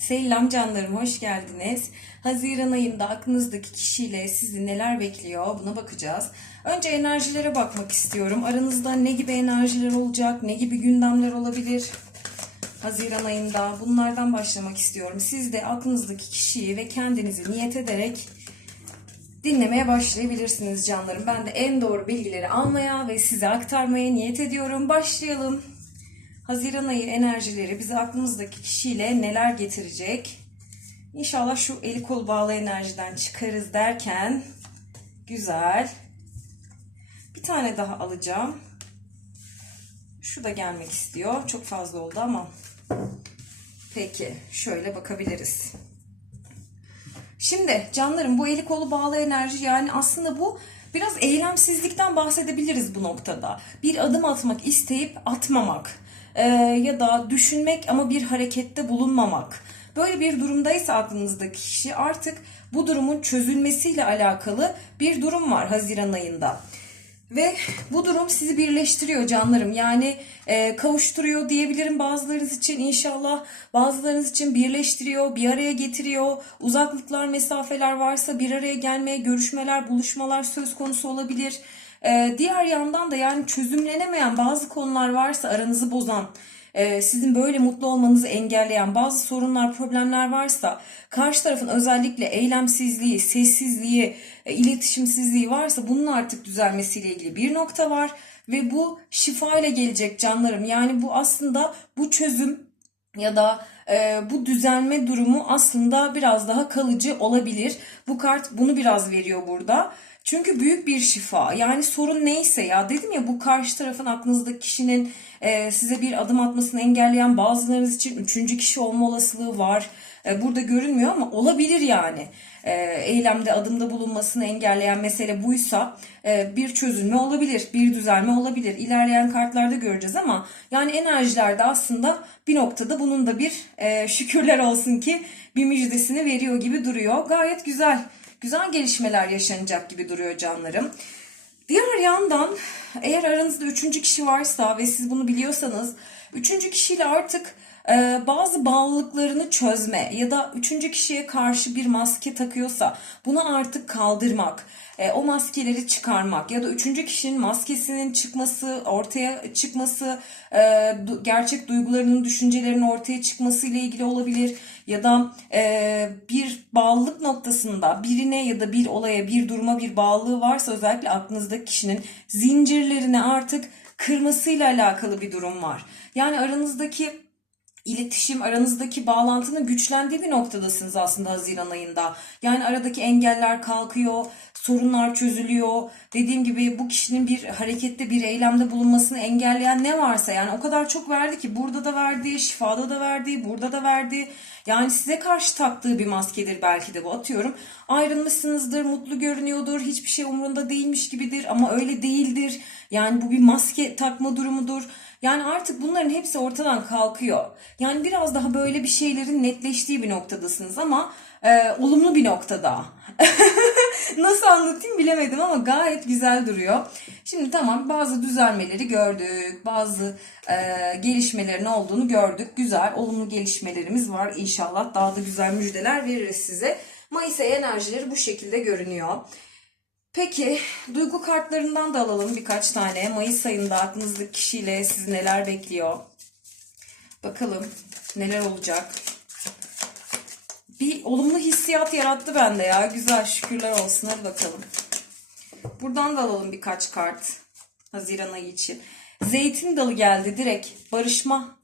Selam canlarım hoş geldiniz. Haziran ayında aklınızdaki kişiyle sizi neler bekliyor buna bakacağız. Önce enerjilere bakmak istiyorum. Aranızda ne gibi enerjiler olacak, ne gibi gündemler olabilir? Haziran ayında bunlardan başlamak istiyorum. Siz de aklınızdaki kişiyi ve kendinizi niyet ederek dinlemeye başlayabilirsiniz canlarım. Ben de en doğru bilgileri almaya ve size aktarmaya niyet ediyorum. Başlayalım. Haziran ayı enerjileri bize aklımızdaki kişiyle neler getirecek? İnşallah şu eli kol bağlı enerjiden çıkarız derken güzel. Bir tane daha alacağım. Şu da gelmek istiyor. Çok fazla oldu ama. Peki şöyle bakabiliriz. Şimdi canlarım bu eli kolu bağlı enerji yani aslında bu biraz eylemsizlikten bahsedebiliriz bu noktada. Bir adım atmak isteyip atmamak Ee, ya da düşünmek ama bir harekette bulunmamak. Böyle bir durumdaysa aklınızdaki kişi artık bu durumun çözülmesiyle alakalı bir durum var Haziran ayında. Ve bu durum sizi birleştiriyor canlarım. Yani e, kavuşturuyor diyebilirim bazılarınız için inşallah. Bazılarınız için birleştiriyor, bir araya getiriyor. Uzaklıklar, mesafeler varsa bir araya gelmeye, görüşmeler, buluşmalar söz konusu olabilir. E, diğer yandan da yani çözümlenemeyen bazı konular varsa aranızı bozan, e, sizin böyle mutlu olmanızı engelleyen bazı sorunlar, problemler varsa karşı tarafın özellikle eylemsizliği, sessizliği, e, iletişimsizliği varsa bunun artık düzelmesiyle ilgili bir nokta var ve bu şifa ile gelecek canlarım. Yani bu aslında bu çözüm ya da e, bu düzelme durumu aslında biraz daha kalıcı olabilir. Bu kart bunu biraz veriyor burada. Çünkü büyük bir şifa. Yani sorun neyse ya dedim ya bu karşı tarafın aklınızdaki kişinin e, size bir adım atmasını engelleyen bazılarınız için üçüncü kişi olma olasılığı var. E, burada görünmüyor ama olabilir yani. E, eylemde adımda bulunmasını engelleyen mesele buysa e, bir çözülme olabilir, bir düzelme olabilir. İlerleyen kartlarda göreceğiz ama yani enerjilerde aslında bir noktada bunun da bir e, şükürler olsun ki bir müjdesini veriyor gibi duruyor. Gayet güzel güzel gelişmeler yaşanacak gibi duruyor canlarım. Diğer yandan eğer aranızda üçüncü kişi varsa ve siz bunu biliyorsanız üçüncü kişiyle artık bazı bağlılıklarını çözme ya da üçüncü kişiye karşı bir maske takıyorsa bunu artık kaldırmak, e, o maskeleri çıkarmak ya da üçüncü kişinin maskesinin çıkması, ortaya çıkması, e, gerçek duygularının, düşüncelerinin ortaya çıkması ile ilgili olabilir ya da e, bir bağlılık noktasında birine ya da bir olaya, bir duruma bir bağlılığı varsa özellikle aklınızdaki kişinin zincirlerini artık kırmasıyla alakalı bir durum var. Yani aranızdaki iletişim, aranızdaki bağlantının güçlendiği bir noktadasınız aslında Haziran ayında. Yani aradaki engeller kalkıyor, sorunlar çözülüyor. Dediğim gibi bu kişinin bir harekette, bir eylemde bulunmasını engelleyen ne varsa yani o kadar çok verdi ki burada da verdi, şifada da verdi, burada da verdi. Yani size karşı taktığı bir maskedir belki de bu atıyorum. Ayrılmışsınızdır, mutlu görünüyordur, hiçbir şey umurunda değilmiş gibidir ama öyle değildir. Yani bu bir maske takma durumudur. Yani artık bunların hepsi ortadan kalkıyor. Yani biraz daha böyle bir şeylerin netleştiği bir noktadasınız ama e, olumlu bir noktada. Nasıl anlatayım bilemedim ama gayet güzel duruyor. Şimdi tamam bazı düzelmeleri gördük. Bazı e, gelişmelerin olduğunu gördük. Güzel olumlu gelişmelerimiz var. İnşallah daha da güzel müjdeler veririz size. Mayıs ayı enerjileri bu şekilde görünüyor. Peki duygu kartlarından da alalım birkaç tane. Mayıs ayında aklınızdaki kişiyle sizi neler bekliyor? Bakalım neler olacak. Bir olumlu hissiyat yarattı bende ya. Güzel şükürler olsun. Hadi bakalım. Buradan da alalım birkaç kart. Haziran ayı için. Zeytin dalı geldi direkt. Barışma.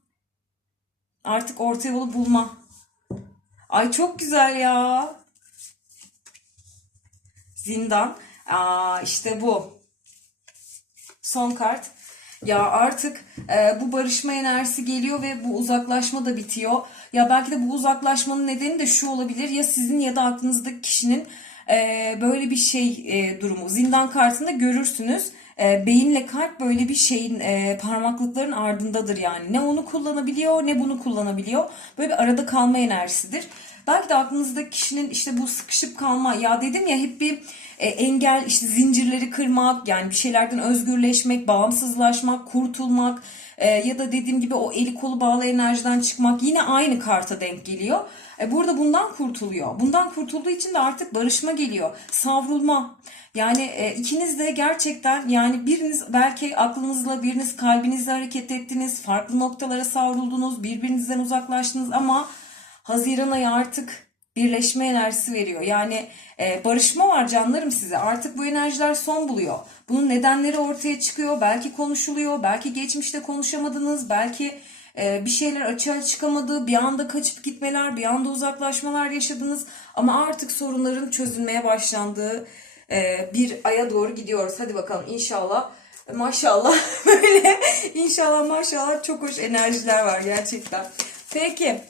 Artık orta yolu bulma. Ay çok güzel ya. Zindan. Aa işte bu. Son kart. Ya artık e, bu barışma enerjisi geliyor ve bu uzaklaşma da bitiyor. Ya belki de bu uzaklaşmanın nedeni de şu olabilir. Ya sizin ya da aklınızdaki kişinin e, böyle bir şey e, durumu. Zindan kartında görürsünüz. E, beyinle kalp böyle bir şeyin e, parmaklıkların ardındadır yani. Ne onu kullanabiliyor ne bunu kullanabiliyor. Böyle bir arada kalma enerjisidir. Belki de aklınızdaki kişinin işte bu sıkışıp kalma ya dedim ya hep bir e, engel işte zincirleri kırmak yani bir şeylerden özgürleşmek, bağımsızlaşmak, kurtulmak e, ya da dediğim gibi o eli kolu bağlı enerjiden çıkmak yine aynı karta denk geliyor. E, burada bundan kurtuluyor. Bundan kurtulduğu için de artık barışma geliyor. Savrulma. Yani e, ikiniz de gerçekten yani biriniz belki aklınızla biriniz kalbinizle hareket ettiniz. Farklı noktalara savruldunuz. Birbirinizden uzaklaştınız ama Haziran ayı artık birleşme enerjisi veriyor. Yani e, barışma var canlarım size. Artık bu enerjiler son buluyor. Bunun nedenleri ortaya çıkıyor. Belki konuşuluyor. Belki geçmişte konuşamadınız. Belki e, bir şeyler açığa çıkamadı. Bir anda kaçıp gitmeler, bir anda uzaklaşmalar yaşadınız. Ama artık sorunların çözülmeye başlandığı e, bir aya doğru gidiyoruz. Hadi bakalım inşallah. Maşallah böyle inşallah maşallah çok hoş enerjiler var gerçekten. Peki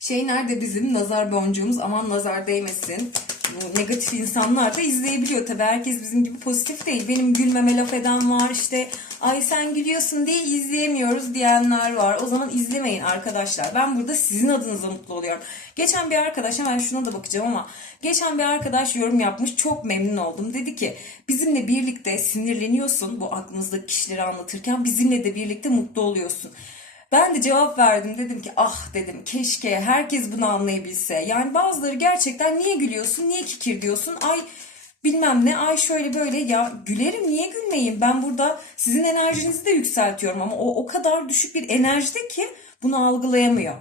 şey nerede bizim nazar boncuğumuz aman nazar değmesin. Bu negatif insanlar da izleyebiliyor tabii. Herkes bizim gibi pozitif değil. Benim gülmeme laf eden var işte ay sen gülüyorsun diye izleyemiyoruz diyenler var. O zaman izlemeyin arkadaşlar. Ben burada sizin adınıza mutlu oluyorum. Geçen bir arkadaş hemen şuna da bakacağım ama geçen bir arkadaş yorum yapmış. Çok memnun oldum. Dedi ki bizimle birlikte sinirleniyorsun bu aklınızdaki kişileri anlatırken bizimle de birlikte mutlu oluyorsun. Ben de cevap verdim dedim ki ah dedim keşke herkes bunu anlayabilse. Yani bazıları gerçekten niye gülüyorsun niye kikir diyorsun ay bilmem ne ay şöyle böyle ya gülerim niye gülmeyeyim ben burada sizin enerjinizi de yükseltiyorum ama o o kadar düşük bir enerjide ki bunu algılayamıyor.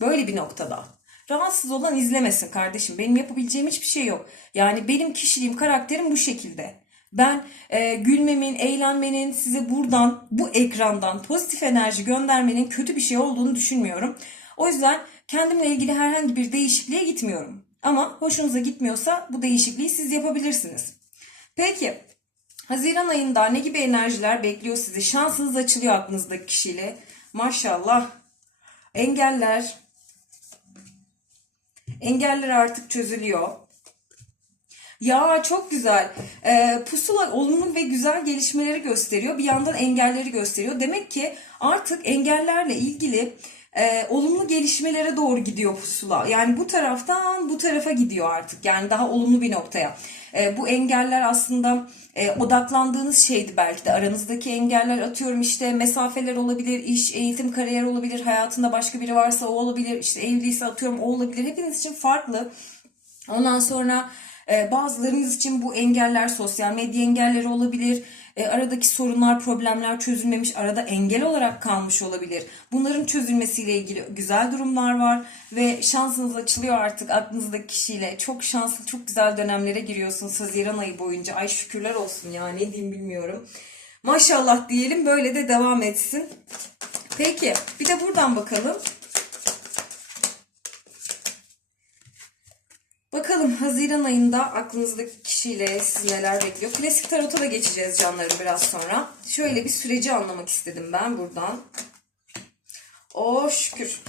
Böyle bir noktada. Rahatsız olan izlemesin kardeşim. Benim yapabileceğim hiçbir şey yok. Yani benim kişiliğim, karakterim bu şekilde. Ben e, gülmemin, eğlenmenin, size buradan, bu ekrandan pozitif enerji göndermenin kötü bir şey olduğunu düşünmüyorum. O yüzden kendimle ilgili herhangi bir değişikliğe gitmiyorum. Ama hoşunuza gitmiyorsa bu değişikliği siz yapabilirsiniz. Peki, Haziran ayında ne gibi enerjiler bekliyor sizi? Şansınız açılıyor aklınızdaki kişiyle. Maşallah. Engeller. Engeller artık çözülüyor. Ya çok güzel. Ee, pusula olumlu ve güzel gelişmeleri gösteriyor. Bir yandan engelleri gösteriyor. Demek ki artık engellerle ilgili e, olumlu gelişmelere doğru gidiyor pusula. Yani bu taraftan bu tarafa gidiyor artık. Yani daha olumlu bir noktaya. E, bu engeller aslında e, odaklandığınız şeydi belki de. Aranızdaki engeller atıyorum işte mesafeler olabilir, iş, eğitim, kariyer olabilir. Hayatında başka biri varsa o olabilir. İşte evliyse atıyorum o olabilir. Hepiniz için farklı. Ondan sonra e, bazılarınız için bu engeller sosyal medya engelleri olabilir. E, aradaki sorunlar, problemler çözülmemiş, arada engel olarak kalmış olabilir. Bunların çözülmesiyle ilgili güzel durumlar var ve şansınız açılıyor artık aklınızdaki kişiyle. Çok şanslı, çok güzel dönemlere giriyorsunuz Haziran ayı boyunca. Ay şükürler olsun ya ne diyeyim bilmiyorum. Maşallah diyelim böyle de devam etsin. Peki bir de buradan bakalım. Bakalım Haziran ayında aklınızdaki kişiyle sizi neler bekliyor. Klasik tarota da geçeceğiz canları biraz sonra. Şöyle bir süreci anlamak istedim ben buradan. Oh şükür.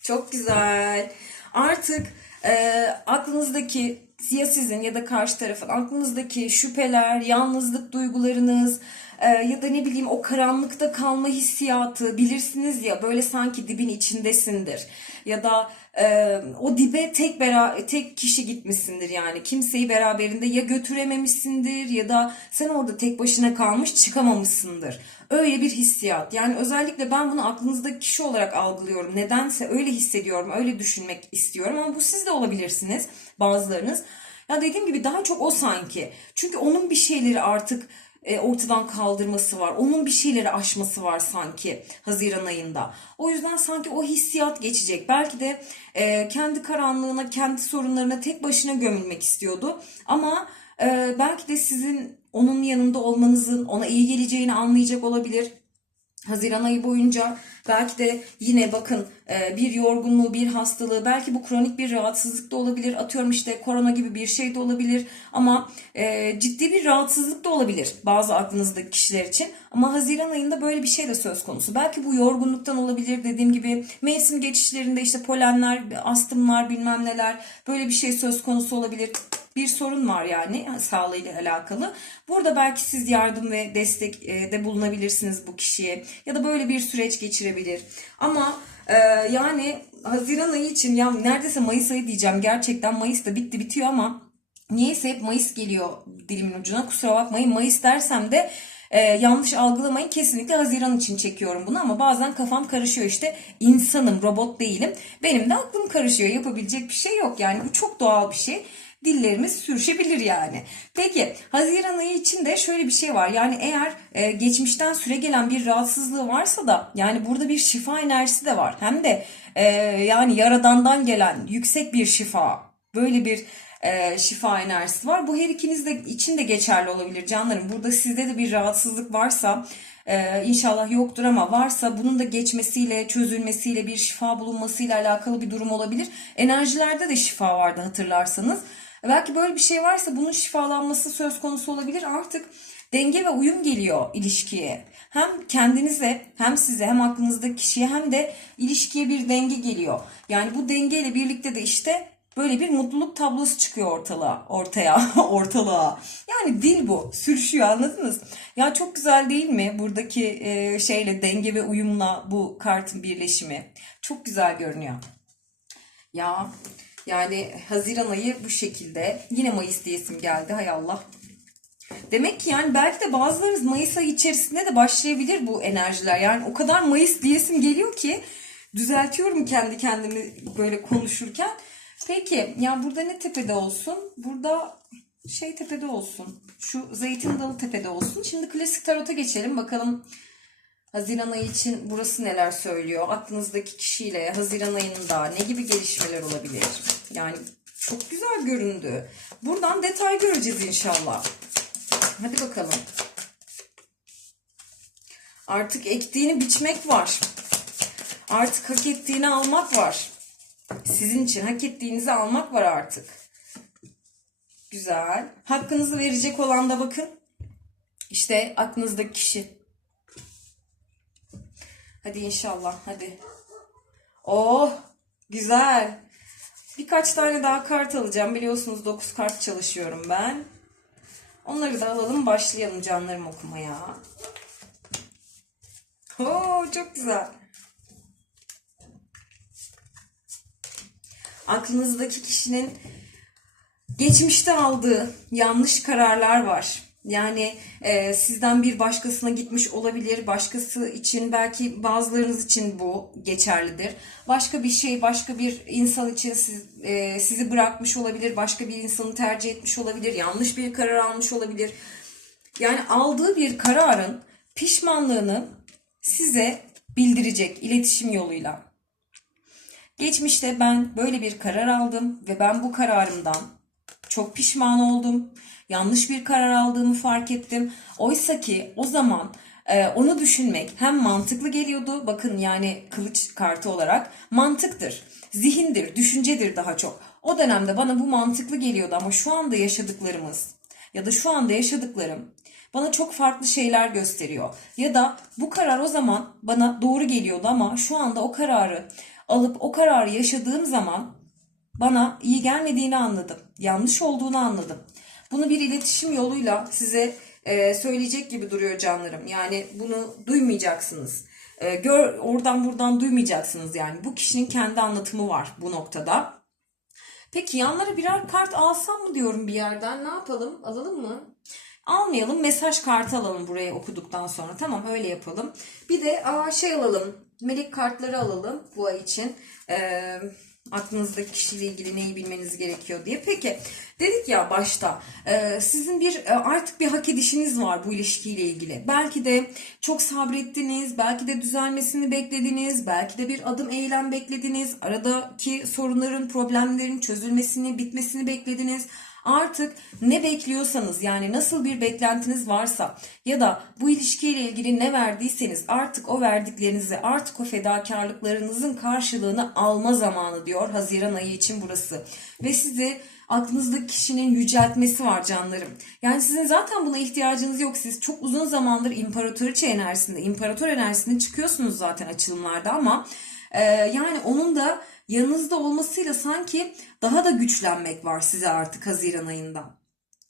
Çok güzel. Artık e, aklınızdaki ya sizin ya da karşı tarafın aklınızdaki şüpheler, yalnızlık duygularınız e, ya da ne bileyim o karanlıkta kalma hissiyatı bilirsiniz ya böyle sanki dibin içindesindir ya da e, o dibe tek bera tek kişi gitmişsindir yani kimseyi beraberinde ya götürememişsindir ya da sen orada tek başına kalmış çıkamamışsındır. Öyle bir hissiyat. Yani özellikle ben bunu aklınızdaki kişi olarak algılıyorum. Nedense öyle hissediyorum, öyle düşünmek istiyorum ama bu siz de olabilirsiniz bazılarınız. Ya dediğim gibi daha çok o sanki. Çünkü onun bir şeyleri artık e, ortadan kaldırması var. Onun bir şeyleri aşması var sanki Haziran ayında. O yüzden sanki o hissiyat geçecek. Belki de e, kendi karanlığına, kendi sorunlarına tek başına gömülmek istiyordu. Ama e, belki de sizin onun yanında olmanızın ona iyi geleceğini anlayacak olabilir. Haziran ayı boyunca belki de yine bakın e, bir yorgunluğu, bir hastalığı, belki bu kronik bir rahatsızlık da olabilir. Atıyorum işte korona gibi bir şey de olabilir ama e, ciddi bir rahatsızlık da olabilir bazı aklınızdaki kişiler için. Ama Haziran ayında böyle bir şey de söz konusu. Belki bu yorgunluktan olabilir dediğim gibi mevsim geçişlerinde işte polenler, astımlar bilmem neler böyle bir şey söz konusu olabilir bir sorun var yani sağlığıyla alakalı. Burada belki siz yardım ve destek e, de bulunabilirsiniz bu kişiye ya da böyle bir süreç geçirebilir. Ama e, yani Haziran ayı için ya neredeyse Mayıs ayı diyeceğim gerçekten Mayıs da bitti bitiyor ama niyeyse hep Mayıs geliyor dilimin ucuna. Kusura bakmayın Mayıs dersem de Ee, yanlış algılamayın. Kesinlikle Haziran için çekiyorum bunu ama bazen kafam karışıyor. İşte insanım robot değilim. Benim de aklım karışıyor. Yapabilecek bir şey yok. Yani bu çok doğal bir şey dillerimiz sürüşebilir yani. Peki Haziran ayı için de şöyle bir şey var. Yani eğer e, geçmişten süre gelen bir rahatsızlığı varsa da yani burada bir şifa enerjisi de var. Hem de e, yani yaradandan gelen yüksek bir şifa. Böyle bir e, şifa enerjisi var. Bu her ikiniz de için de geçerli olabilir canlarım. Burada sizde de bir rahatsızlık varsa ee, inşallah yoktur ama varsa bunun da geçmesiyle, çözülmesiyle, bir şifa bulunmasıyla alakalı bir durum olabilir. Enerjilerde de şifa vardı hatırlarsanız. Belki böyle bir şey varsa bunun şifalanması söz konusu olabilir. Artık denge ve uyum geliyor ilişkiye. Hem kendinize hem size hem aklınızdaki kişiye hem de ilişkiye bir denge geliyor. Yani bu dengeyle birlikte de işte böyle bir mutluluk tablosu çıkıyor ortalığa, ortaya, ortalığa. Yani dil bu, sürüşüyor anladınız? Ya çok güzel değil mi buradaki e, şeyle denge ve uyumla bu kartın birleşimi? Çok güzel görünüyor. Ya yani Haziran ayı bu şekilde. Yine Mayıs diyesim geldi hay Allah. Demek ki yani belki de bazılarınız Mayıs ayı içerisinde de başlayabilir bu enerjiler. Yani o kadar Mayıs diyesim geliyor ki düzeltiyorum kendi kendimi böyle konuşurken. Peki ya burada ne tepede olsun? Burada şey tepede olsun. Şu zeytin dalı tepede olsun. Şimdi klasik tarota geçelim. Bakalım Haziran ayı için burası neler söylüyor? Aklınızdaki kişiyle Haziran ayında ne gibi gelişmeler olabilir? Yani çok güzel göründü. Buradan detay göreceğiz inşallah. Hadi bakalım. Artık ektiğini biçmek var. Artık hak ettiğini almak var. Sizin için hak ettiğinizi almak var artık. Güzel. Hakkınızı verecek olan da bakın. İşte aklınızdaki kişi. Hadi inşallah hadi. Oh güzel. Birkaç tane daha kart alacağım. Biliyorsunuz 9 kart çalışıyorum ben. Onları da alalım başlayalım canlarım okumaya. Oo çok güzel. Aklınızdaki kişinin geçmişte aldığı yanlış kararlar var. Yani e, sizden bir başkasına gitmiş olabilir. Başkası için belki bazılarınız için bu geçerlidir. Başka bir şey, başka bir insan için siz, e, sizi bırakmış olabilir. Başka bir insanı tercih etmiş olabilir. Yanlış bir karar almış olabilir. Yani aldığı bir kararın pişmanlığını size bildirecek iletişim yoluyla. Geçmişte ben böyle bir karar aldım ve ben bu kararımdan çok pişman oldum. Yanlış bir karar aldığımı fark ettim. Oysa ki o zaman e, onu düşünmek hem mantıklı geliyordu. Bakın yani kılıç kartı olarak mantıktır, zihindir, düşüncedir daha çok. O dönemde bana bu mantıklı geliyordu ama şu anda yaşadıklarımız ya da şu anda yaşadıklarım bana çok farklı şeyler gösteriyor. Ya da bu karar o zaman bana doğru geliyordu ama şu anda o kararı alıp o kararı yaşadığım zaman bana iyi gelmediğini anladım. Yanlış olduğunu anladım. Bunu bir iletişim yoluyla size e, söyleyecek gibi duruyor canlarım. Yani bunu duymayacaksınız. E, gör oradan buradan duymayacaksınız yani. Bu kişinin kendi anlatımı var bu noktada. Peki yanlara birer kart alsam mı diyorum bir yerden. Ne yapalım? Alalım mı? Almayalım. Mesaj kartı alalım buraya okuduktan sonra. Tamam öyle yapalım. Bir de aa, şey alalım. Melek kartları alalım bu ay için. Eee aklınızdaki kişiyle ilgili neyi bilmeniz gerekiyor diye. Peki dedik ya başta e, sizin bir e, artık bir hak edişiniz var bu ilişkiyle ilgili. Belki de çok sabrettiniz, belki de düzelmesini beklediniz, belki de bir adım eylem beklediniz. Aradaki sorunların, problemlerin çözülmesini, bitmesini beklediniz. Artık ne bekliyorsanız yani nasıl bir beklentiniz varsa ya da bu ilişkiyle ilgili ne verdiyseniz artık o verdiklerinizi artık o fedakarlıklarınızın karşılığını alma zamanı diyor Haziran ayı için burası. Ve sizi aklınızdaki kişinin yüceltmesi var canlarım. Yani sizin zaten buna ihtiyacınız yok. Siz çok uzun zamandır imparatoriçe enerjisinde, imparator enerjisinde çıkıyorsunuz zaten açılımlarda ama e, yani onun da yanınızda olmasıyla sanki daha da güçlenmek var size artık Haziran ayında.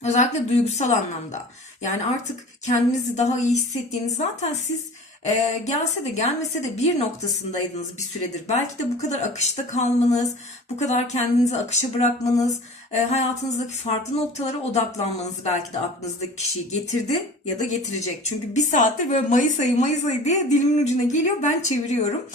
Özellikle duygusal anlamda. Yani artık kendinizi daha iyi hissettiğiniz zaten siz Ee, gelse de gelmese de bir noktasındaydınız bir süredir. Belki de bu kadar akışta kalmanız, bu kadar kendinizi akışa bırakmanız, e, hayatınızdaki farklı noktalara odaklanmanız belki de aklınızdaki kişiyi getirdi ya da getirecek. Çünkü bir saattir böyle Mayıs ayı Mayıs ayı diye dilimin ucuna geliyor ben çeviriyorum.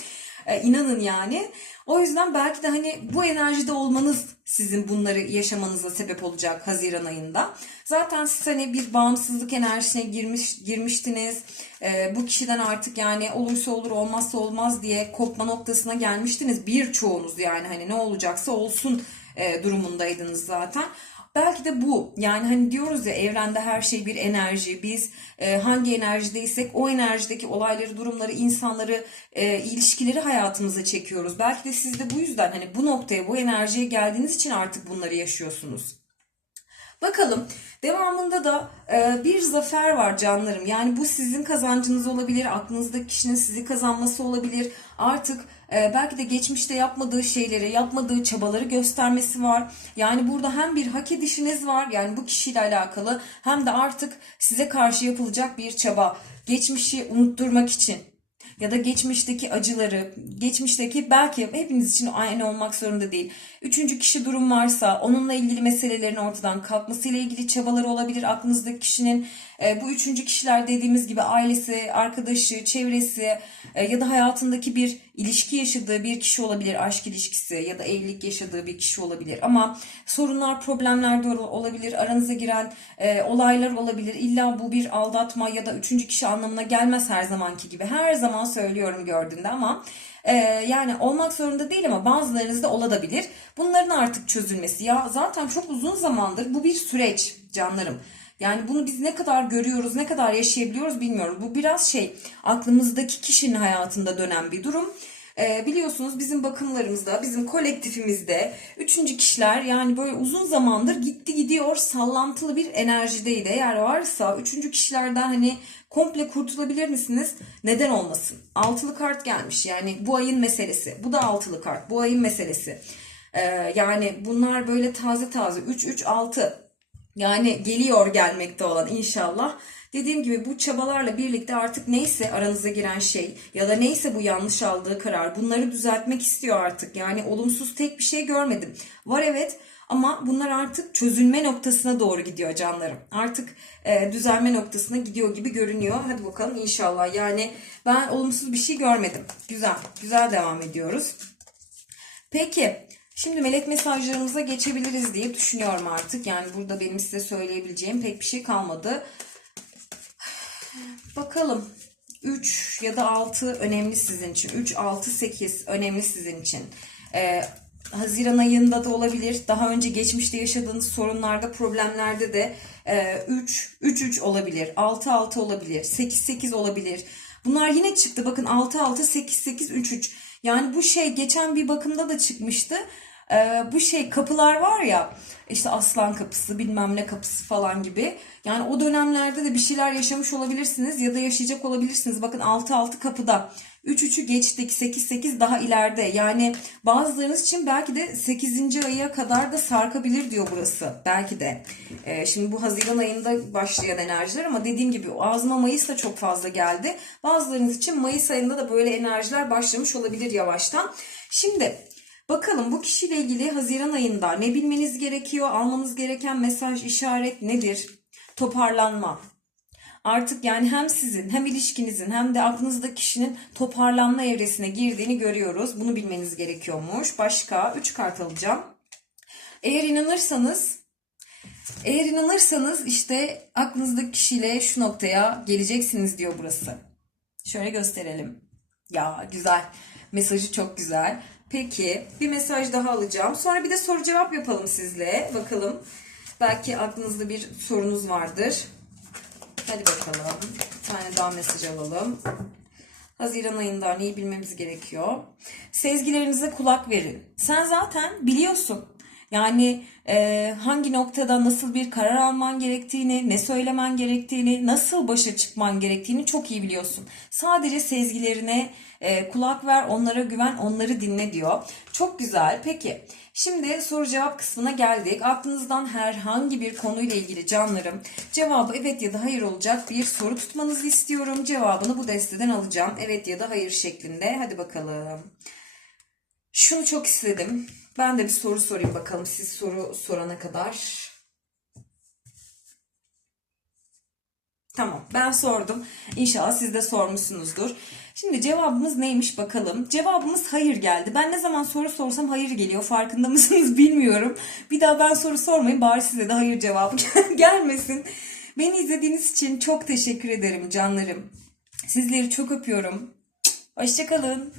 E, inanın yani. O yüzden belki de hani bu enerjide olmanız sizin bunları yaşamanıza sebep olacak Haziran ayında. Zaten siz hani bir bağımsızlık enerjisine girmiş girmiştiniz. E, bu kişiden artık yani olursa olur olmazsa olmaz diye kopma noktasına gelmiştiniz. Birçoğunuz yani hani ne olacaksa olsun e, durumundaydınız zaten. Belki de bu yani hani diyoruz ya evrende her şey bir enerji. Biz e, hangi enerjideysek o enerjideki olayları, durumları, insanları, e, ilişkileri hayatımıza çekiyoruz. Belki de siz de bu yüzden hani bu noktaya, bu enerjiye geldiğiniz için artık bunları yaşıyorsunuz. Bakalım devamında da e, bir zafer var canlarım. Yani bu sizin kazancınız olabilir, aklınızdaki kişinin sizi kazanması olabilir. Artık e, belki de geçmişte yapmadığı şeyleri, yapmadığı çabaları göstermesi var. Yani burada hem bir hak edişiniz var, yani bu kişiyle alakalı hem de artık size karşı yapılacak bir çaba. Geçmişi unutturmak için ya da geçmişteki acıları, geçmişteki belki hepiniz için aynı olmak zorunda değil. Üçüncü kişi durum varsa onunla ilgili meselelerin ortadan kalkmasıyla ilgili çabaları olabilir aklınızdaki kişinin. E, bu üçüncü kişiler dediğimiz gibi ailesi, arkadaşı, çevresi e, ya da hayatındaki bir ilişki yaşadığı bir kişi olabilir. Aşk ilişkisi ya da evlilik yaşadığı bir kişi olabilir. Ama sorunlar, problemler de olabilir. Aranıza giren e, olaylar olabilir. İlla bu bir aldatma ya da üçüncü kişi anlamına gelmez her zamanki gibi. Her zaman söylüyorum gördüğünde ama yani olmak zorunda değil ama bazılarınızda olabilir. Bunların artık çözülmesi. Ya zaten çok uzun zamandır bu bir süreç canlarım. Yani bunu biz ne kadar görüyoruz, ne kadar yaşayabiliyoruz bilmiyoruz. Bu biraz şey aklımızdaki kişinin hayatında dönen bir durum. Ee, biliyorsunuz bizim bakımlarımızda, bizim kolektifimizde üçüncü kişiler yani böyle uzun zamandır gitti gidiyor sallantılı bir enerjideydi. Eğer varsa üçüncü kişilerden hani komple kurtulabilir misiniz? Neden olmasın? Altılı kart gelmiş yani bu ayın meselesi. Bu da altılı kart bu ayın meselesi. Ee, yani bunlar böyle taze taze 3 3 6 yani geliyor gelmekte olan inşallah. Dediğim gibi bu çabalarla birlikte artık neyse aranıza giren şey ya da neyse bu yanlış aldığı karar bunları düzeltmek istiyor artık. Yani olumsuz tek bir şey görmedim. Var evet ama bunlar artık çözülme noktasına doğru gidiyor canlarım. Artık e, düzelme noktasına gidiyor gibi görünüyor. Hadi bakalım inşallah. Yani ben olumsuz bir şey görmedim. Güzel, güzel devam ediyoruz. Peki Şimdi melek mesajlarımıza geçebiliriz diye düşünüyorum artık. Yani burada benim size söyleyebileceğim pek bir şey kalmadı. Bakalım. 3 ya da 6 önemli sizin için. 3, 6, 8 önemli sizin için. Ee, Haziran ayında da olabilir. Daha önce geçmişte yaşadığınız sorunlarda, problemlerde de 3, 3, 3 olabilir. 6, 6 olabilir. 8, 8 olabilir. Bunlar yine çıktı. Bakın 6, 6, 8, 8, 3, 3. Yani bu şey geçen bir bakımda da çıkmıştı. Ee, bu şey kapılar var ya işte aslan kapısı bilmem ne kapısı falan gibi. Yani o dönemlerde de bir şeyler yaşamış olabilirsiniz ya da yaşayacak olabilirsiniz. Bakın 6-6 kapıda. 3-3'ü geçtik 8-8 daha ileride. Yani bazılarınız için belki de 8. aya kadar da sarkabilir diyor burası. Belki de. Ee, şimdi bu Haziran ayında başlayan enerjiler ama dediğim gibi ağzıma Mayıs da çok fazla geldi. Bazılarınız için Mayıs ayında da böyle enerjiler başlamış olabilir yavaştan. Şimdi Bakalım bu kişiyle ilgili Haziran ayında ne bilmeniz gerekiyor? Almanız gereken mesaj, işaret nedir? Toparlanma. Artık yani hem sizin hem ilişkinizin hem de aklınızdaki kişinin toparlanma evresine girdiğini görüyoruz. Bunu bilmeniz gerekiyormuş. Başka 3 kart alacağım. Eğer inanırsanız eğer inanırsanız işte aklınızdaki kişiyle şu noktaya geleceksiniz diyor burası. Şöyle gösterelim. Ya güzel. Mesajı çok güzel. Peki bir mesaj daha alacağım. Sonra bir de soru cevap yapalım sizle. Bakalım. Belki aklınızda bir sorunuz vardır. Hadi bakalım. Bir tane daha mesaj alalım. Haziran ayında neyi bilmemiz gerekiyor? Sezgilerinize kulak verin. Sen zaten biliyorsun. Yani e, hangi noktada nasıl bir karar alman gerektiğini, ne söylemen gerektiğini, nasıl başa çıkman gerektiğini çok iyi biliyorsun. Sadece sezgilerine e, kulak ver, onlara güven, onları dinle diyor. Çok güzel. Peki. Şimdi soru cevap kısmına geldik. Aklınızdan herhangi bir konuyla ilgili canlarım cevabı evet ya da hayır olacak bir soru tutmanızı istiyorum. Cevabını bu desteden alacağım. Evet ya da hayır şeklinde. Hadi bakalım. Şunu çok istedim. Ben de bir soru sorayım bakalım siz soru sorana kadar. Tamam ben sordum. İnşallah siz de sormuşsunuzdur. Şimdi cevabımız neymiş bakalım. Cevabımız hayır geldi. Ben ne zaman soru sorsam hayır geliyor. Farkında mısınız bilmiyorum. Bir daha ben soru sormayın. Bari size de hayır cevabı gelmesin. Beni izlediğiniz için çok teşekkür ederim canlarım. Sizleri çok öpüyorum. Hoşçakalın.